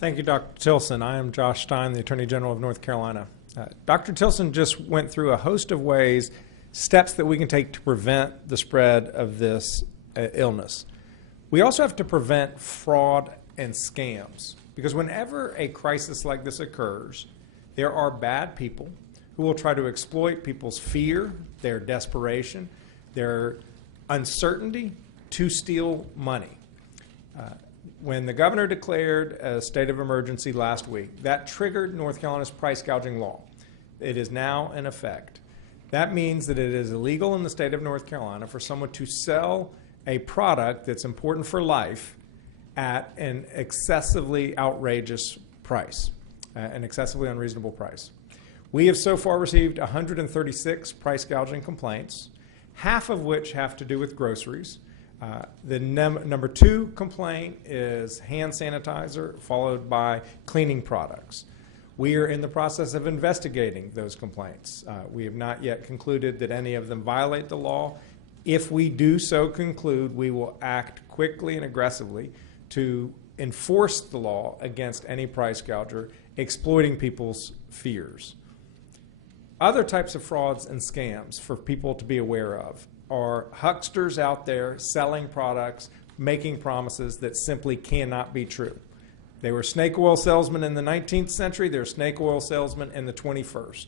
Thank you, Dr. Tilson. I am Josh Stein, the Attorney General of North Carolina. Dr. Tilson just went through a host of ways, steps that we can take to prevent the spread of this illness. We also have to prevent fraud and scams, because whenever a crisis like this occurs, there are bad people who will try to exploit people's fear, their desperation, their uncertainty to steal money. When the governor declared a state of emergency last week, that triggered North Carolina's price gouging law. It is now in effect. That means that it is illegal in the state of North Carolina for someone to sell a product that's important for life at an excessively outrageous price, an excessively unreasonable price. We have so far received 136 price gouging complaints, half of which have to do with groceries. The number 2 complaint is hand sanitizer, followed by cleaning products. We are in the process of investigating those complaints. We have not yet concluded that any of them violate the law. If we do so conclude, we will act quickly and aggressively to enforce the law against any price gouger exploiting people's fears. Other types of frauds and scams for people to be aware of are hucksters out there selling products, making promises that simply cannot be true. They were snake oil salesmen in the 19th century. They're snake oil salesmen in the 21st.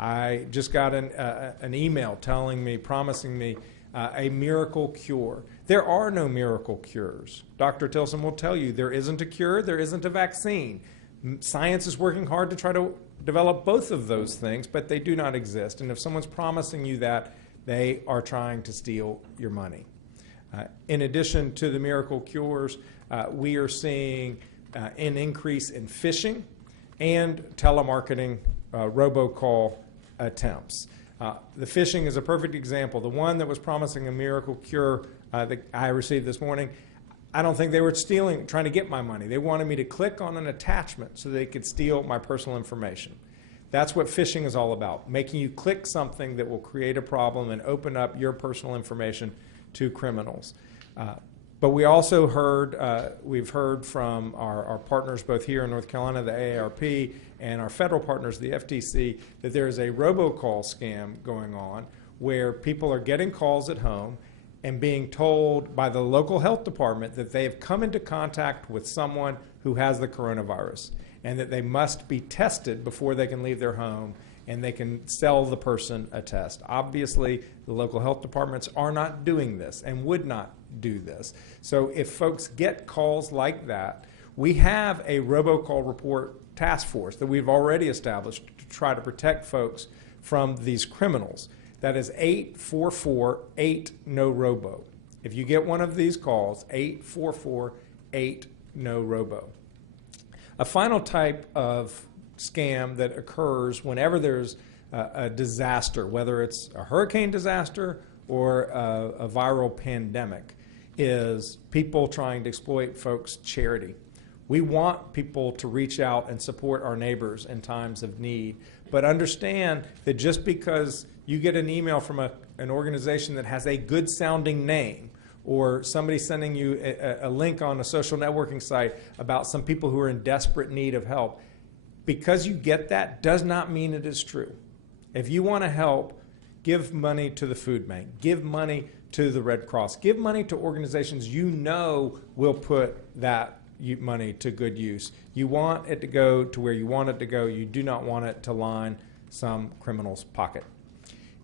I just got an email promising me a miracle cure. There are no miracle cures. Dr. Tilson will tell you there isn't a cure, there isn't a vaccine. Science is working hard to try to develop both of those things, but they do not exist. And if someone's promising you that, they are trying to steal your money. In addition to the miracle cures, we are seeing an increase in phishing and telemarketing robocall attempps. The phishing is a perfect example. The one that was promising a miracle cure that I received this morning, I don't think they were trying to get my money. They wanted me to click on an attachment so they could steal my personal information. That's what phishing is all about, making you click something that will create a problem and open up your personal information to criminals. But we also we've heard from our partners both here in North Carolina, the AARP, and our federal partners, the FTC, that there is a robocall scam going on where people are getting calls at home and being told by the local health department that they have come into contact with someone who has the coronavirus, and that they must be tested before they can leave their home and they can sell the person a test. Obviously, the local health departments are not doing this and would not do this. So if folks get calls like that, we have a robocall report task force that we've already established to try to protect folks from these criminals. That is 844-8-NO-ROBO. If you get one of these calls, 844-8-NO-ROBO. A final type of scam that occurs whenever there's a disaster, whether it's a hurricane disaster or a viral pandemic, is people trying to exploit folks' charity. We want people to reach out and support our neighbors in times of need, but understand that just because you get an email from an organization that has a good-sounding name, or somebody sending you a link on a social networking site about some people who are in desperate need of help, because you get that does not mean it is true. If you want to help, give money to the food bank, give money to the Red Cross, give money to organizations you know will put that money to good use. You want it to go to where you want it to go. You do not want it to line some criminal's pocket.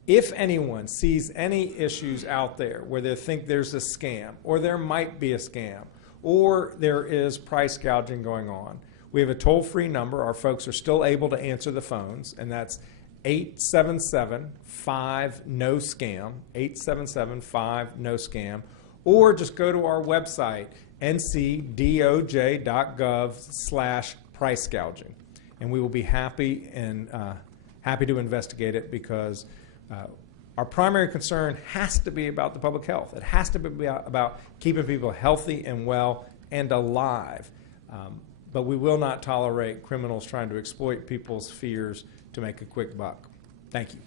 If anyone sees any issues out there where they think there's a scam, or there might be a scam, or there is price gouging going on, we have a toll-free number. Our folks are still able to answer the phones, and that's 877-5-NO-SCAM, 877-5-NO-SCAM, or just go to our website, ncdoj.gov/price gouging, and we will be happy to investigate it, because our primary concern has to be about the public health. It has to be about keeping people healthy and well and alive. But we will not tolerate criminals trying to exploit people's fears to make a quick buck. Thank you.